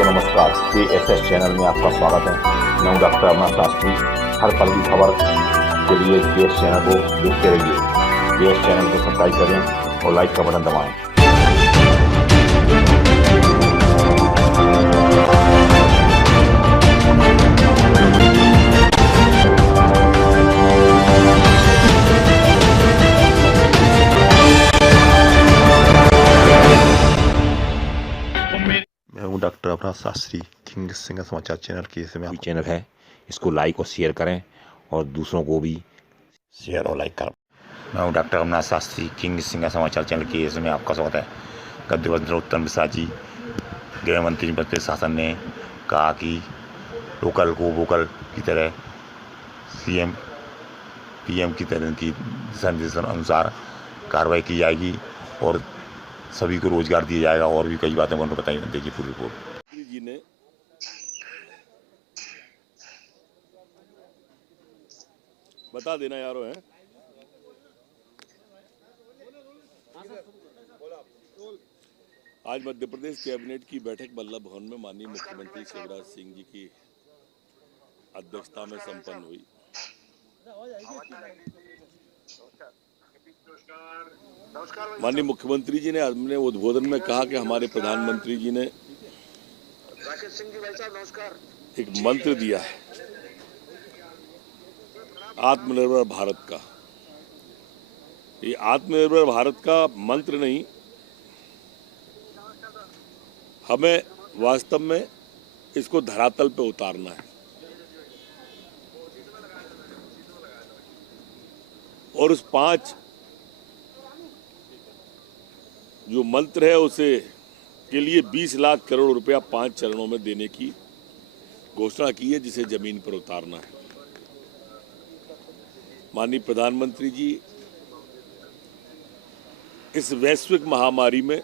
दोस्तों नमस्कार, KSS channel में आपका स्वागत है। मैं हूं डॉक्टर अमरनाथ शास्त्री। हर पल की खबर के लिए KS चैनल को देखते रहिए। KS चैनल को सब्सक्राइब करें और लाइक का बटन दबाएं। मैं हूँ doctor Amarnath Shastri, king singer समाचार चैनल के इसमें चैनल है, इसको लाइक और शेयर करें और दूसरों को भी शेयर और लाइक करें। मैं हूँ doctor Amarnath Shastri, king singer समाचार चैनल के इसमें आपका स्वागत है। गत दिवस नरोत्तम मिश्रा जी गृह मंत्री बजपेयी शासन ने कहा कि लोकल को वोकल की तरह CM PM की तरह की दिशा निर्देशन अनुसार कार्रवाई की जाएगी और सभी को रोजगार दिया जाएगा और भी कई बातें उन्होंने बताई। देखिए पूरी रिपोर्ट। जी ने बता देना यारो है। आज मध्य प्रदेश कैबिनेट की बैठक बल्लभ भवन में माननीय मुख्यमंत्री शिवराज सिंह जी की अध्यक्षता में संपन्न हुई। माननीय मुख्यमंत्री जी ने अपने उद्बोधन में कहा कि हमारे प्रधानमंत्री जी ने एक मंत्र दिया है आत्मनिर्भर भारत का। ये आत्मनिर्भर भारत का मंत्र नहीं, हमें वास्तव में इसको धरातल पे उतारना है और उस 5 जो मंत्र है उसे के लिए 20 लाख करोड़ रुपया 5 चरणों में देने की घोषणा की है, जिसे जमीन पर उतारना है। माननीय प्रधानमंत्री जी इस वैश्विक महामारी में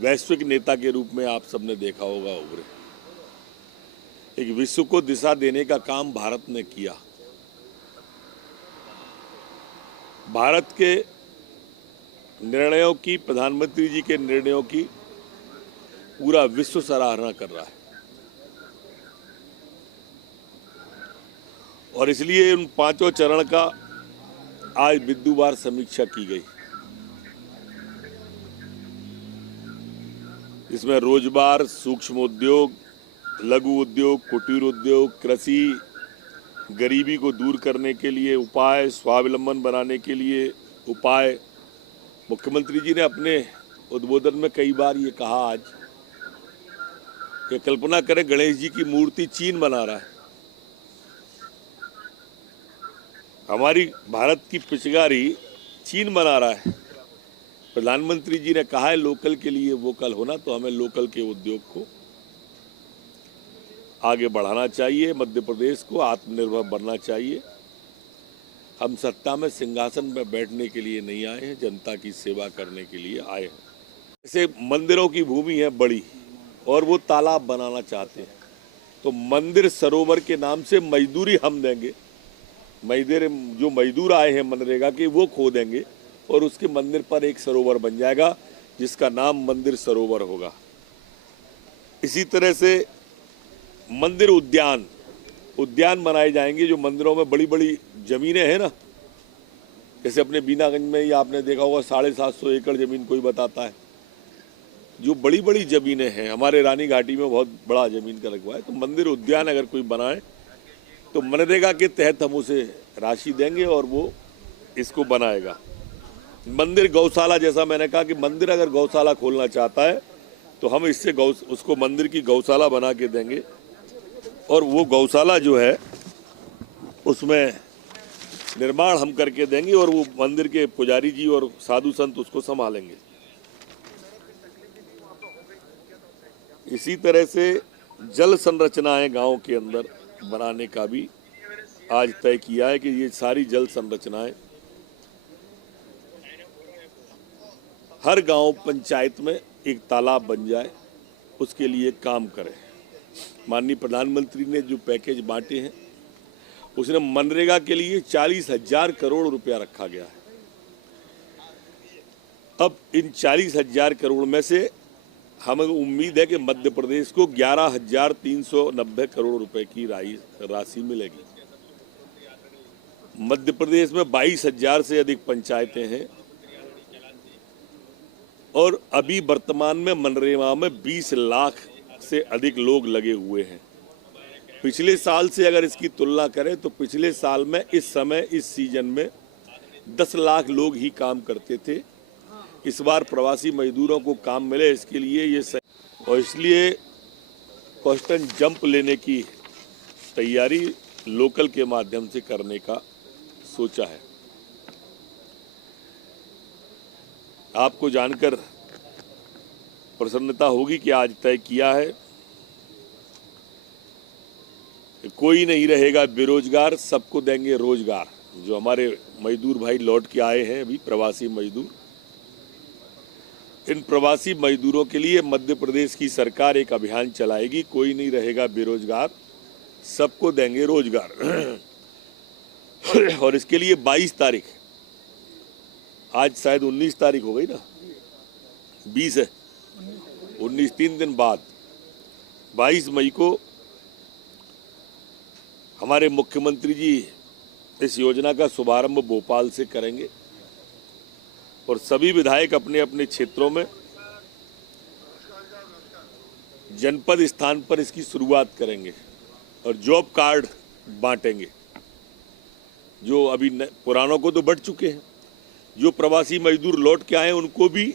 वैश्विक नेता के रूप में आप सबने देखा होगा उभरे। एक विश्व को दिशा देने का काम भारत ने किया। भारत के निर्णयों की, प्रधानमंत्री जी के निर्णयों की पूरा विश्व सराहना कर रहा है और इसलिए उन 5 चरण का आज बिंदुवार समीक्षा की गई। इसमें रोजगार, सूक्ष्म उद्योग, लघु उद्योग, कुटीर उद्योग, कृषि, गरीबी को दूर करने के लिए उपाय, स्वावलंबन बनाने के लिए उपाय। मुख्यमंत्री जी ने अपने उद्बोधन में कई बार ये कहा आज कि कल्पना करें गणेश जी की मूर्ति चीन बना रहा है। हमारी भारत की पिचकारी चीन बना रहा है। प्रधानमंत्री जी ने कहा है लोकल के लिए वोकल होना, तो हमें लोकल के उद्योग को आगे बढ़ाना चाहिए, मध्य प्रदेश को आत्मनिर्भर बनना चाहिए। हम सत्ता में सिंहासन में बैठने के लिए नहीं आए हैं, जनता की सेवा करने के लिए आए हैं। जैसे मंदिरों की भूमि है बड़ी और वो तालाब बनाना चाहते हैं, तो मंदिर सरोवर के नाम से मजदूरी हम देंगे। जो मजदूर आए हैं मनरेगा के वो खोदेंगे और उसके मंदिर पर एक सरोवर बन जाएगा जिसका नाम मंदिर सरोवर होगा। इसी तरह से मंदिर उद्यान बनाए जाएंगे। जो मंदिरों में बड़ी बड़ी जमीनें हैं ना, जैसे अपने बीनागंज में ही आपने देखा होगा 750 एकड़ जमीन कोई बताता है। जो बड़ी बड़ी जमीनें हैं, हमारे रानी घाटी में बहुत बड़ा जमीन का रकबा है, तो मंदिर उद्यान अगर कोई बनाए तो मनरेगा के तहत हम उसे राशि देंगे और वो इसको बनाएगा। मंदिर गौशाला, जैसा मैंने कहा कि मंदिर अगर गौशाला खोलना चाहता है तो हम इससे उसको मंदिर की गौशाला बना के देंगे और वो गौशाला जो है उसमें निर्माण हम करके देंगे और वो मंदिर के पुजारी जी और साधु संत उसको संभालेंगे। इसी तरह से जल संरचनाएं गांव के अंदर बनाने का भी आज तय किया है कि ये सारी जल संरचनाएं हर गांव पंचायत में एक तालाब बन जाए, उसके लिए काम करें। माननीय प्रधानमंत्री ने जो पैकेज बांटे हैं उसने मनरेगा के लिए 40,000 करोड़ रुपया रखा गया है। अब इन 40,000 करोड़ में से हमें उम्मीद है कि मध्य प्रदेश को 11,390 करोड़ रुपए की राशि मिलेगी। मध्य प्रदेश में 22,000 से अधिक पंचायतें हैं और अभी वर्तमान में मनरेगा में 20 लाख से अधिक लोग लगे हुए हैं। पिछले साल से अगर इसकी तुलना करें तो पिछले साल में इस समय इस सीजन में 10 लाख लोग ही काम करते थे। इस बार प्रवासी मजदूरों को काम मिले इसके लिए ये और इसलिए क्वेश्चन जंप लेने की तैयारी लोकल के माध्यम से करने का सोचा है। आपको जानकर प्रसन्नता होगी कि आज तय किया है कोई नहीं रहेगा बेरोजगार, सबको देंगे रोजगार। जो हमारे मजदूर भाई लौट के आए हैं अभी प्रवासी मजदूर, इन प्रवासी मजदूरों के लिए मध्य प्रदेश की सरकार एक अभियान चलाएगी, कोई नहीं रहेगा बेरोजगार, सबको देंगे रोजगार। और इसके लिए 22 तारीख, आज शायद 19 तारीख हो गई ना, 20 है, 19 3 दिन बाद 22 मई को हमारे मुख्यमंत्री जी इस योजना का शुभारंभ भोपाल से करेंगे और सभी विधायक अपने अपने क्षेत्रों में जनपद स्थान पर इसकी शुरुआत करेंगे और जॉब कार्ड बांटेंगे। जो अभी पुरानों को तो बढ़ चुके हैं, जो प्रवासी मजदूर लौट के आए उनको भी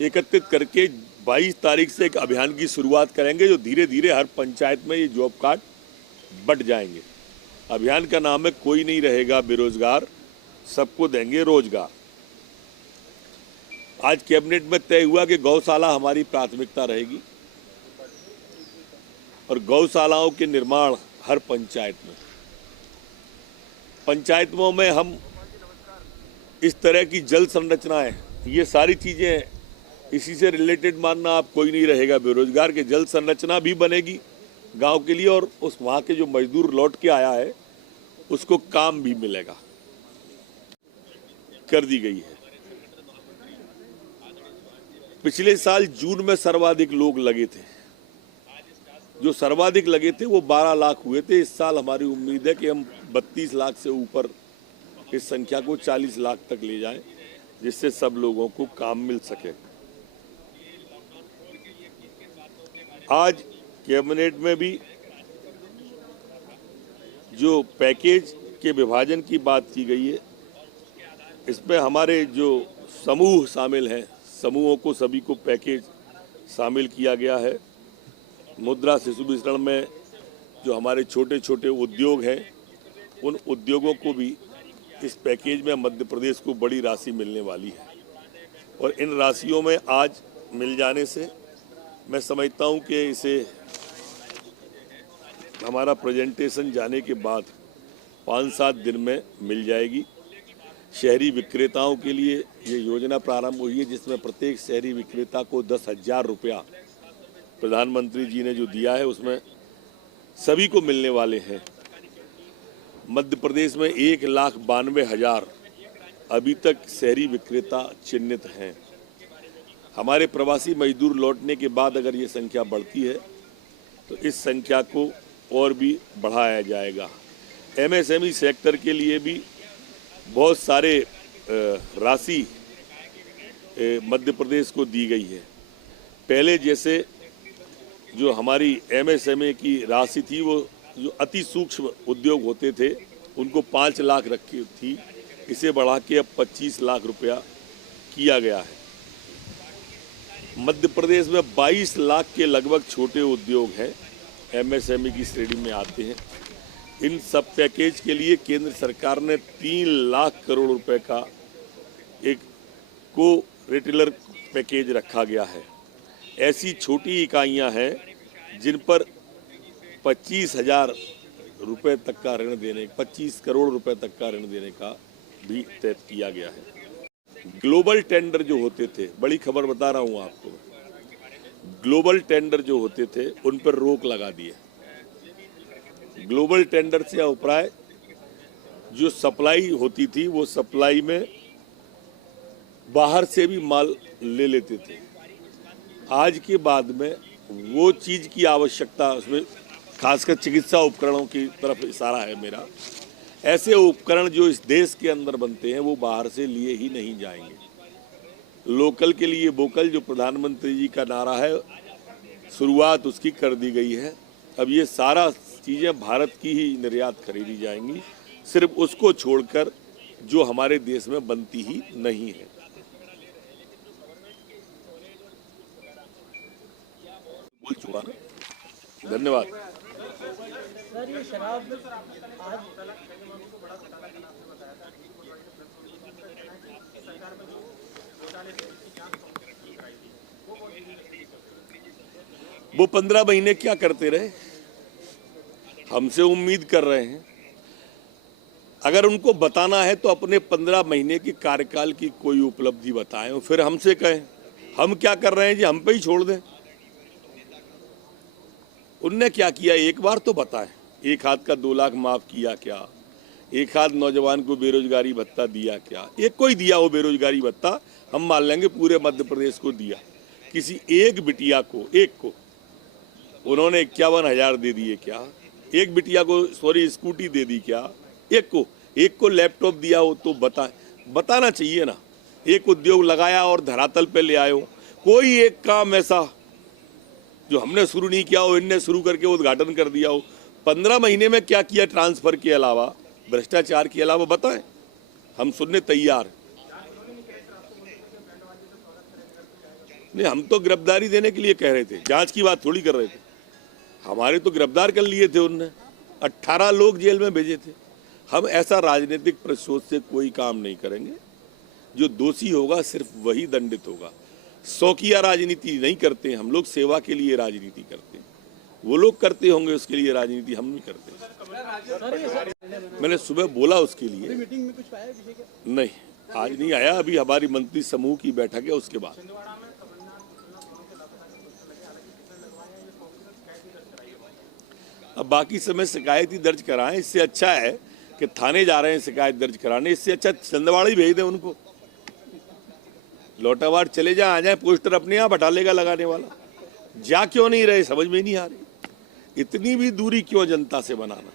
एकत्रित करके 22 तारीख से एक अभियान की शुरुआत करेंगे, जो धीरे धीरे हर पंचायत में ये जॉब कार्ड बट जाएंगे। अभियान का नाम है कोई नहीं रहेगा बेरोजगार, सबको देंगे रोजगार। आज कैबिनेट में तय हुआ कि गौशाला हमारी प्राथमिकता रहेगी और गौशालाओं के निर्माण हर पंचायत में। पंचायतों में हम इस तरह की जल संरचनाएं, ये सारी चीजें इसी से रिलेटेड मानना आप कोई नहीं रहेगा बेरोजगार के जल संरचना भी बनेगी गांव के लिए और उस वहां के जो मजदूर लौट के आया है उसको काम भी मिलेगा, कर दी गई है। पिछले साल जून में सर्वाधिक लोग लगे थे, जो सर्वाधिक लगे थे वो 12 लाख हुए थे। इस साल हमारी उम्मीद है कि हम 32 लाख से ऊपर इस संख्या को 40 लाख तक ले जाएं, जिससे सब लोगों को काम मिल सके। आज कैबिनेट में भी जो पैकेज के विभाजन की बात की गई है, इसमें हमारे जो समूह शामिल हैं, समूहों को सभी को पैकेज शामिल किया गया है। मुद्रा शिशु वितरण में जो हमारे छोटे छोटे उद्योग हैं, उन उद्योगों को भी इस पैकेज में मध्य प्रदेश को बड़ी राशि मिलने वाली है और इन राशियों में आज मिल जाने से मैं समझता हूं कि इसे हमारा प्रेजेंटेशन जाने के बाद 5-7 दिन में मिल जाएगी। शहरी विक्रेताओं के लिए ये योजना प्रारंभ हुई है, जिसमें प्रत्येक शहरी विक्रेता को 10,000 रुपया प्रधानमंत्री जी ने जो दिया है उसमें सभी को मिलने वाले हैं। मध्य प्रदेश में 1,92,000 अभी तक शहरी विक्रेता चिन्हित हैं। हमारे प्रवासी मजदूर लौटने के बाद अगर ये संख्या बढ़ती है तो इस संख्या को और भी बढ़ाया जाएगा। एमएसएमई सेक्टर के लिए भी बहुत सारे राशि मध्य प्रदेश को दी गई है। पहले जैसे जो हमारी एमएसएमई की राशि थी, वो जो अति सूक्ष्म उद्योग होते थे उनको 5 लाख रखी थी, इसे बढ़ा के अब 25 लाख रुपया किया गया है। मध्य प्रदेश में 22 लाख के लगभग छोटे उद्योग हैं, एमएसएमई की श्रेणी में आते हैं। इन सब पैकेज के लिए केंद्र सरकार ने 3 लाख करोड़ रुपए का एक को रिटेलर पैकेज रखा गया है। ऐसी छोटी इकाइयां हैं जिन पर 25,000 रुपए तक का ऋण देने, 25 करोड़ रुपए तक का ऋण देने का भी तय किया गया है। ग्लोबल टेंडर जो होते थे, बड़ी खबर बता रहा हूं आपको, ग्लोबल टेंडर जो होते थे उन पर रोक लगा दी है। ग्लोबल टेंडर से अभिप्राय जो सप्लाई होती थी वो सप्लाई में बाहर से भी माल ले लेते थे। आज के बाद में वो चीज़ की आवश्यकता, उसमें खासकर चिकित्सा उपकरणों की तरफ इशारा है मेरा। ऐसे उपकरण जो इस देश के अंदर बनते हैं वो बाहर से लिए ही नहीं जाएंगे। लोकल के लिए वोकल जो प्रधानमंत्री जी का नारा है, शुरुआत उसकी कर दी गई है। अब ये सारा चीज़ें भारत की ही निर्यात खरीदी जाएंगी, सिर्फ उसको छोड़कर जो हमारे देश में बनती ही नहीं है। बोल चुका ना, धन्यवाद। सर ये शराब आज वो 15 महीने क्या करते रहे, हमसे उम्मीद कर रहे हैं। अगर उनको बताना है तो अपने 15 महीने की कार्यकाल की कोई उपलब्धि बताएं और फिर हमसे कहें हम क्या कर रहे हैं जी, हम पे ही छोड़ दें। उनने क्या किया एक बार तो बताएं। एक हाथ का 2 लाख माफ किया क्या, एक हाथ नौजवान को बेरोजगारी भत्ता दिया क्या? एक को ही दिया वो बेरोजगारी भत्ता, हम मान लेंगे पूरे मध्य प्रदेश को दिया। किसी एक बिटिया को, एक को उन्होंने 51,000 दे दिए क्या? एक बिटिया को स्कूटी दे दी क्या? एक को लैपटॉप दिया हो तो बताना चाहिए ना। एक उद्योग लगाया और धरातल पे ले आए हो। कोई एक काम ऐसा जो हमने शुरू नहीं किया हो, इनने शुरू करके उद्घाटन कर दिया हो। 15 महीने में क्या किया ट्रांसफर के अलावा, भ्रष्टाचार के अलावा बताएं, हम सुनने तैयार। नहीं, हम तो गिरफ्तारी देने के लिए कह रहे थे, जांच की बात थोड़ी कर रहे थे। हमारे तो गिरफ्तार कर लिए थे उनने, 18 लोग जेल में भेजे थे। हम ऐसा राजनीतिक प्रतिशोध से कोई काम नहीं करेंगे। जो दोषी होगा सिर्फ वही दंडित होगा। शौकिया राजनीति नहीं करते हम लोग, सेवा के लिए राजनीति करते हैं। वो लोग करते होंगे उसके लिए राजनीति, हम नहीं करते। मैंने सुबह बोला उसके लिए मीटिंग में कुछ आया विषय के? नहीं, आज नहीं आया। अभी हमारी मंत्री समूह की बैठक है, उसके बाद। अब बाकी समय शिकायत ही दर्ज कराएं। इससे अच्छा है कि थाने जा रहे हैं शिकायत दर्ज कराने, इससे अच्छा चंदवाड़ा ही भेज दें उनको। लौटावाड़ चले जाए, आ जाए, पोस्टर अपने आप हटा लेगा लगाने वाला। जा क्यों नहीं रहे समझ में नहीं आ रही। इतनी भी दूरी क्यों जनता से बनाना।